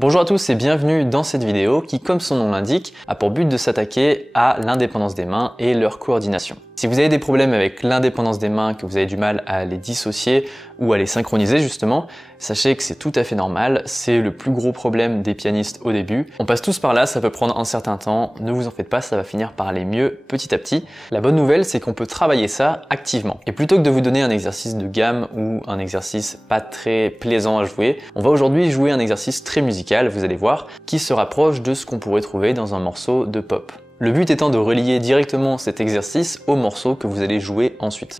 Bonjour à tous et bienvenue dans cette vidéo qui, comme son nom l'indique, a pour but de s'attaquer à l'indépendance des mains et leur coordination. Si vous avez des problèmes avec l'indépendance des mains, que vous avez du mal à les dissocier ou à les synchroniser justement, sachez que c'est tout à fait normal, c'est le plus gros problème des pianistes au début. On passe tous par là, ça peut prendre un certain temps, ne vous en faites pas, ça va finir par aller mieux petit à petit. La bonne nouvelle, c'est qu'on peut travailler ça activement. Et plutôt que de vous donner un exercice de gamme ou un exercice pas très plaisant à jouer, on va aujourd'hui jouer un exercice très musical, vous allez voir, qui se rapproche de ce qu'on pourrait trouver dans un morceau de pop. Le but étant de relier directement cet exercice au morceau que vous allez jouer ensuite.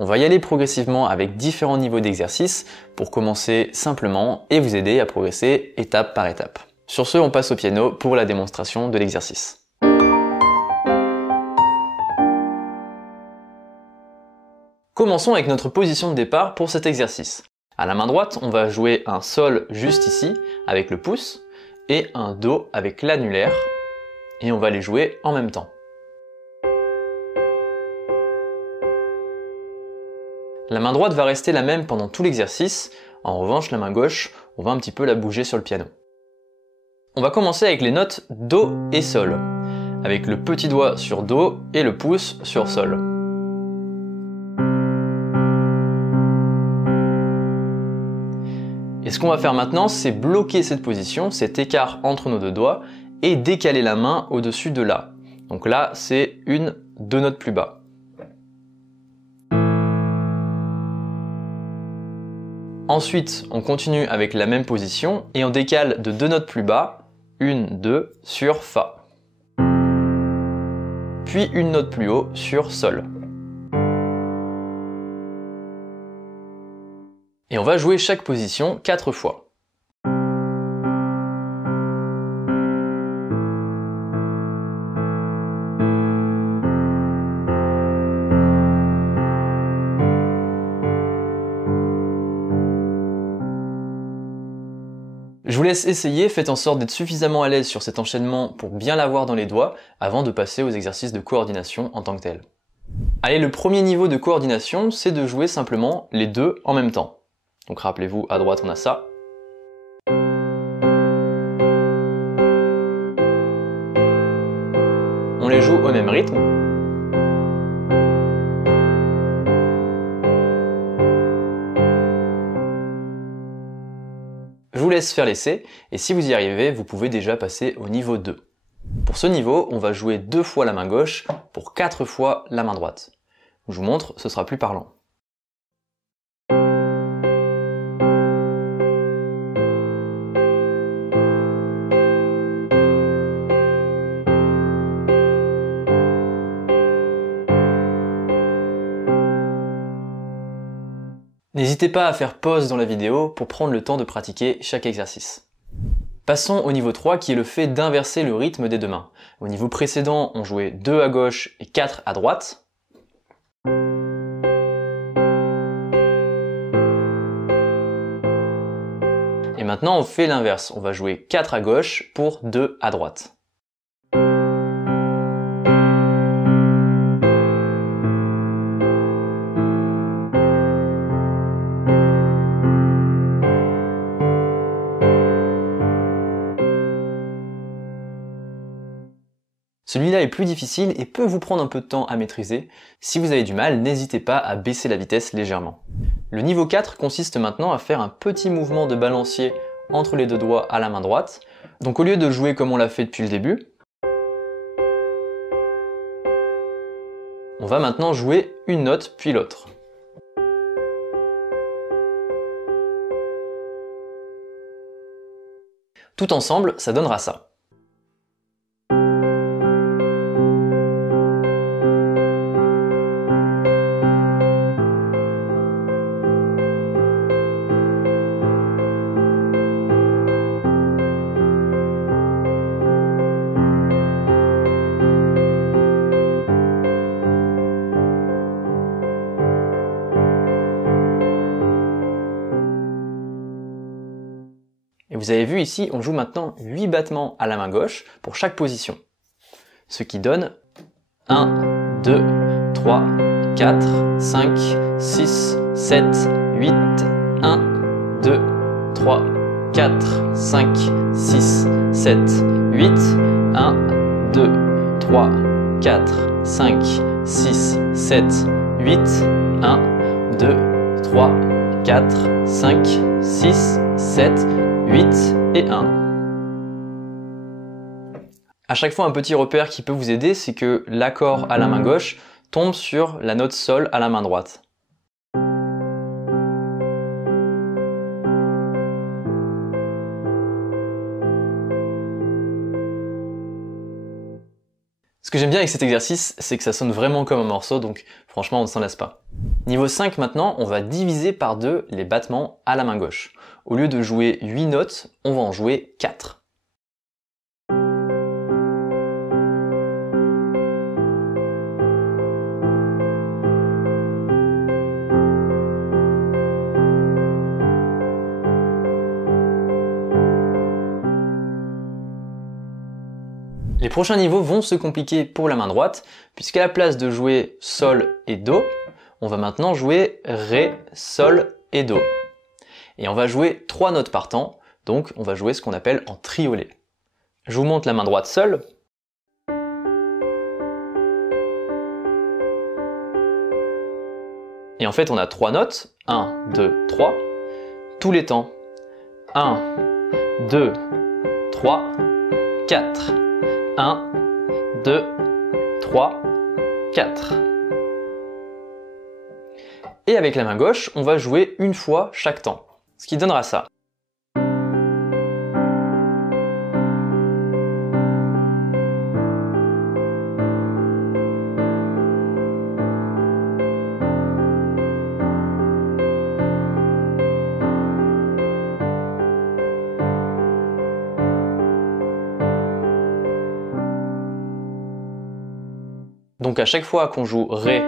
On va y aller progressivement avec différents niveaux d'exercice pour commencer simplement et vous aider à progresser étape par étape. Sur ce, on passe au piano pour la démonstration de l'exercice. Commençons avec notre position de départ pour cet exercice. À la main droite, on va jouer un sol juste ici avec le pouce et un do avec l'annulaire et on va les jouer en même temps. La main droite va rester la même pendant tout l'exercice, en revanche la main gauche, on va un petit peu la bouger sur le piano. On va commencer avec les notes do et sol, avec le petit doigt sur do et le pouce sur sol. Et ce qu'on va faire maintenant, c'est bloquer cette position, cet écart entre nos deux doigts, et décaler la main au-dessus de là. Donc là, c'est deux notes plus bas. Ensuite, on continue avec la même position, et on décale de deux notes plus bas, 1, 2, sur Fa. Puis une note plus haut sur Sol. Et on va jouer chaque position 4 fois. Je vous laisse essayer, faites en sorte d'être suffisamment à l'aise sur cet enchaînement pour bien l'avoir dans les doigts avant de passer aux exercices de coordination en tant que tel. Allez, le premier niveau de coordination, c'est de jouer simplement les deux en même temps. Donc rappelez-vous, à droite on a ça. On les joue au même rythme. Je vous laisse faire l'essai, et si vous y arrivez, vous pouvez déjà passer au niveau 2. Pour ce niveau, on va jouer 2 fois la main gauche pour 4 fois la main droite. Je vous montre, ce sera plus parlant. N'hésitez pas à faire pause dans la vidéo pour prendre le temps de pratiquer chaque exercice. Passons au niveau 3 qui est le fait d'inverser le rythme des deux mains. Au niveau précédent, on jouait 2 à gauche et 4 à droite. Et maintenant on fait l'inverse, on va jouer 4 à gauche pour 2 à droite. Celui-là est plus difficile et peut vous prendre un peu de temps à maîtriser. Si vous avez du mal, n'hésitez pas à baisser la vitesse légèrement. Le niveau 4 consiste maintenant à faire un petit mouvement de balancier entre les deux doigts à la main droite. Donc au lieu de jouer comme on l'a fait depuis le début, on va maintenant jouer une note puis l'autre. Tout ensemble, ça donnera ça. Et vous avez vu ici, on joue maintenant 8 battements à la main gauche pour chaque position. Ce qui donne 1, 2, 3, 4, 5, 6, 7, 8, 1, 2, 3, 4, 5, 6, 7, 8, 1, 2, 3, 4, 5, 6, 7, 8, 1, 2, 3, 4, 5, 6, 7, 8 et 1. À chaque fois, un petit repère qui peut vous aider, c'est que l'accord à la main gauche tombe sur la note sol à la main droite. Ce que j'aime bien avec cet exercice, c'est que ça sonne vraiment comme un morceau, donc franchement on ne s'en lasse pas. Niveau 5 maintenant, on va diviser par 2 les battements à la main gauche. Au lieu de jouer 8 notes, on va en jouer 4. Les prochains niveaux vont se compliquer pour la main droite, puisqu'à la place de jouer Sol et Do, on va maintenant jouer Ré, Sol et Do. Et on va jouer 3 notes par temps, donc on va jouer ce qu'on appelle en triolet. Je vous montre la main droite seule. Et en fait on a 3 notes, 1, 2, 3, tous les temps. 1, 2, 3, 4. 1, 2, 3, 4. Et avec la main gauche, on va jouer une fois chaque temps, ce qui donnera ça. Donc à chaque fois qu'on joue Ré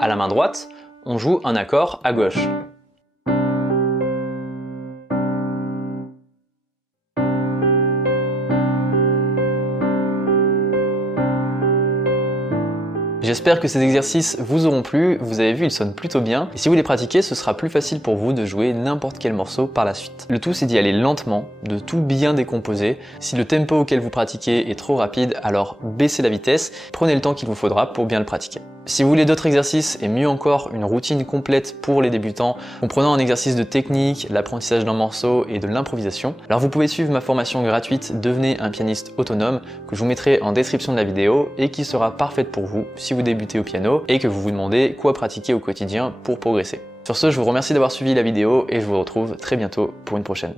à la main droite, on joue un accord à gauche. J'espère que ces exercices vous auront plu, vous avez vu ils sonnent plutôt bien, et si vous les pratiquez ce sera plus facile pour vous de jouer n'importe quel morceau par la suite. Le tout c'est d'y aller lentement, de tout bien décomposer. Si le tempo auquel vous pratiquez est trop rapide, alors baissez la vitesse, prenez le temps qu'il vous faudra pour bien le pratiquer. Si vous voulez d'autres exercices et mieux encore une routine complète pour les débutants, comprenant un exercice de technique, l'apprentissage d'un morceau et de l'improvisation, alors vous pouvez suivre ma formation gratuite Devenez un pianiste autonome que je vous mettrai en description de la vidéo et qui sera parfaite pour vous si vous débutez au piano et que vous vous demandez quoi pratiquer au quotidien pour progresser. Sur ce, je vous remercie d'avoir suivi la vidéo et je vous retrouve très bientôt pour une prochaine.